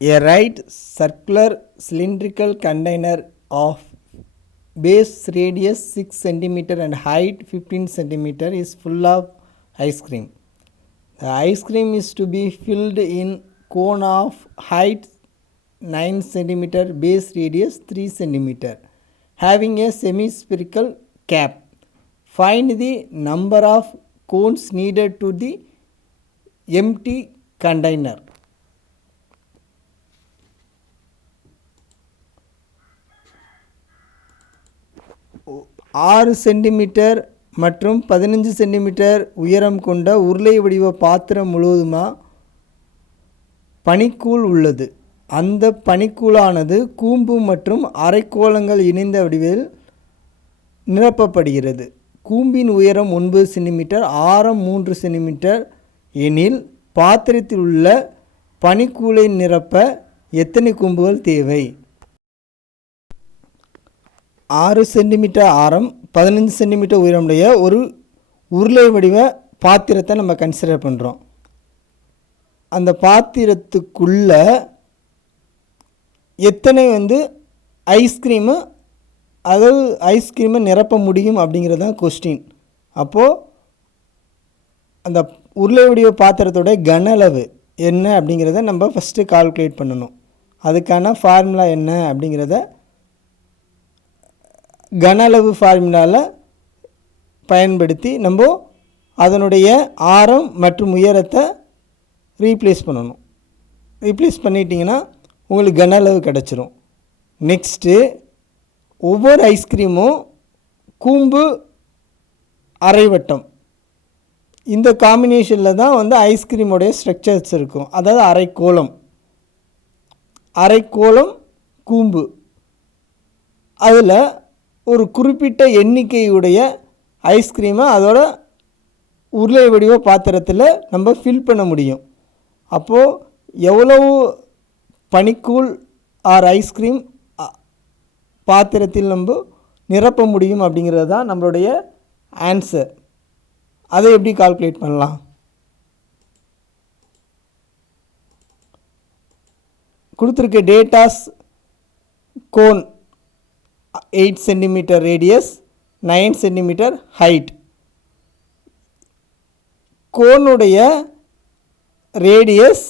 A right circular cylindrical container of base radius 6 cm and height 15 cm is full of ice cream. The ice cream is to be filled in cone of height 9 cm, base radius 3 cm, having a semi-spherical cap. Find the number of cones needed to the empty container. ஆறு centimetre மற்றும் 15 centimetre உயரம் கொண்ட உருளை வடிவ பாத்திரம் முழுவதுமாக பனிக்கூழ் உள்ளது. அந்த பனிக்கூழானது கூம்பு மற்றும் அரைக்கோளங்கள் இணைந்த வடிவில் நிரப்பப்படுகிறது. கூம்பின் உயரம் 9 சென்டிமீட்டர், ஆரம் 3 சென்டிமீட்டர் எனில் பாத்திரத்தில் உள்ள பனிக்கூழை நிரப்ப எத்தனை கூம்புகள் தேவை? 6 சென்டிமீட்டர் ஆரம் 15 சென்டிமீட்டர் உயரமுடைய ஒரு உருளை வடிவ பாத்திரத்தை நம்ம கன்சிடர் பண்ணுறோம். அந்த பாத்திரத்துக்குள்ள எத்தனை ஐஸ்கிரீமு, அதாவது ஐஸ்கிரீமை நிரப்ப முடியும் அப்படிங்கிறது தான் கொஸ்டின். அப்போது அந்த உருளை வடிவ பாத்திரத்தோட கன அளவு என்ன அப்படிங்கிறத நம்ம ஃபஸ்ட்டு கால்குலேட் பண்ணணும். அதுக்கான ஃபார்முலா என்ன அப்படிங்கிறத கன அளவு ஃபார்முலாவில் பயன்படுத்தி நம்ம அதனுடைய ஆரம் மற்றும் உயரத்தை ரீப்ளேஸ் பண்ணணும். ரீப்ளேஸ் பண்ணிட்டீங்கன்னா உங்களுக்கு கன அளவு கிடச்சிரும். நெக்ஸ்ட்டு ஒவ்வொரு ஐஸ்கிரீமும் கூம்பு அரைவட்டம், இந்த காம்பினேஷனில் தான் ஐஸ்கிரீமோடைய ஸ்ட்ரக்சர்ஸ் இருக்கும். அதாவது அரைக்கோளம் கூம்பு, அதில் ஒரு குறிப்பிட்ட எண்ணிக்கையுடைய ஐஸ்கிரீமை அதோட உருளை வடிவ பாத்திரத்தில் நம்ம ஃபில் பண்ண முடியும். அப்போது எவ்வளவு பனிக்கூழ் ஆர் ஐஸ்கிரீம் பாத்திரத்தில் நம்ம நிரப்ப முடியும் அப்படிங்கிறது தான் நம்மளுடைய ஆன்சர். அதை எப்படி கால்குலேட் பண்ணலாம்? கொடுத்துருக்க datas cone 8 centimetre radius, 9 centimetre height. கோனுடைய radius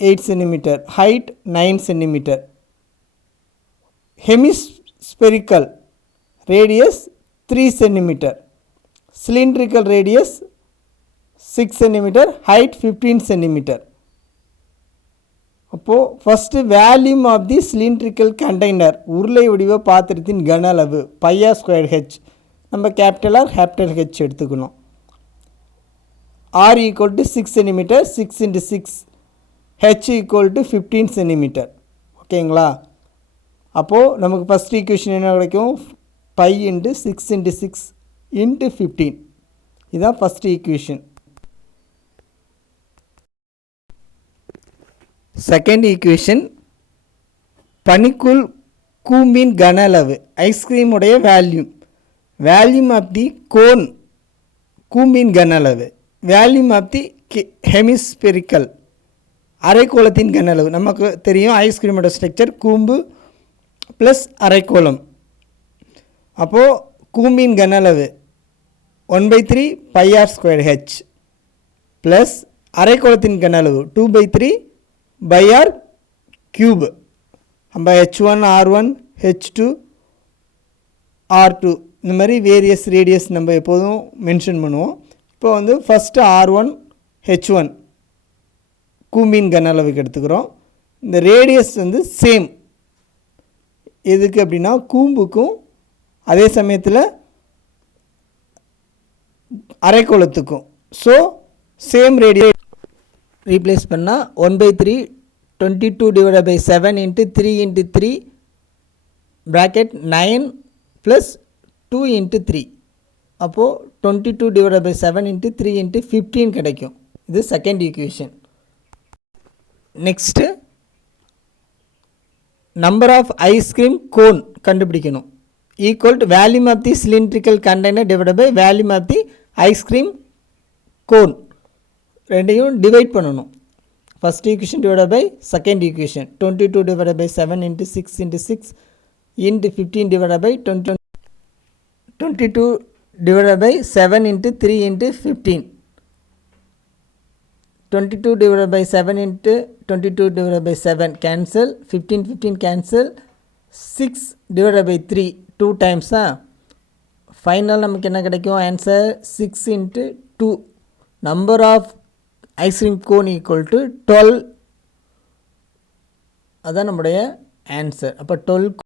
8 centimetre, height 9 centimetre. Hemispherical radius 3 centimetre, cylindrical radius 6 centimetre, height 15 centimetre. அப்போது first volume of the cylindrical container, உருளை வடிவ பாத்திரத்தின் கன அளவு πr²h, நம்ம கேபிட்டல் ஹெச் எடுத்துக்கணும். r = 6 centimetre, 6 × 6, h = 15 centimetre. ஓகேங்களா? அப்போது நமக்கு ஃபஸ்ட் ஈக்குவேஷன் என்ன கிடைக்கும்? π × 6 × 6 × 15. இதுதான் ஃபஸ்ட் ஈக்குவேஷன். செகண்ட் ஈக்குவேஷன், பனிக்கூழ் கூம்பின் கன அளவு, ஐஸ்கிரீமுடைய வேல்யூம் ஆஃப் தி கோன் கூம்பின் கன அளவு, வேல்யூம் ஆஃப் தி ஹெமிஸ்பெரிக்கல் அரைக்கோளத்தின் கன அளவு. நமக்கு தெரியும் ஐஸ்கிரீமோட ஸ்ட்ரக்சர் கூம்பு ப்ளஸ் அரைக்கோளம். அப்போது கூம்பின் கன அளவு 1/3 πr²h ப்ளஸ் அரைக்கோளத்தின் கன அளவு 2/3 r³ நம்ம h1 r1 h2 r2 இந்த மாதிரி வேரியஸ் ரேடியஸ் நம்ம எப்போதும் மென்ஷன் பண்ணுவோம். இப்போ ஃபஸ்ட்டு r1 h1 கூம்பின் கன அளவுக்கு எடுத்துக்கிறோம். இந்த ரேடியஸ் சேம் எதுக்கு அப்படின்னா கூம்புக்கும் அதே சமயத்தில் அரைக்கோளத்துக்கும். ஸோ சேம் ரேடியஸ் ரீப்ளேஸ் பண்ணால் 1/3 22 / 7 × 3 × 3 ப்ராக்கெட் 9 + 2 × 3. அப்போது 22 / 7 × 3 × 15 கிடைக்கும். இது second equation. Next number of ice cream cone கண்டுபிடிக்கணும். Equal to volume of the cylindrical container divided by volume of the ice cream cone. ரெண்டையும் டிவைட் பண்ணணும். first equation divided by second equation. 22 divided by 7 into 6 into 6 into 15 divided by 20. 22 divided by 7 into 3 into 15. 22 divided by 7 into 22 divided by 7 cancel. 15 cancel. 6 divided by 3 2 times. Final நமக்கு என்ன கிடைக்கும் answer 6 into 2. Number of ice cream cone equal to 12. அதான் நம்முடைய answer. அப்போ 12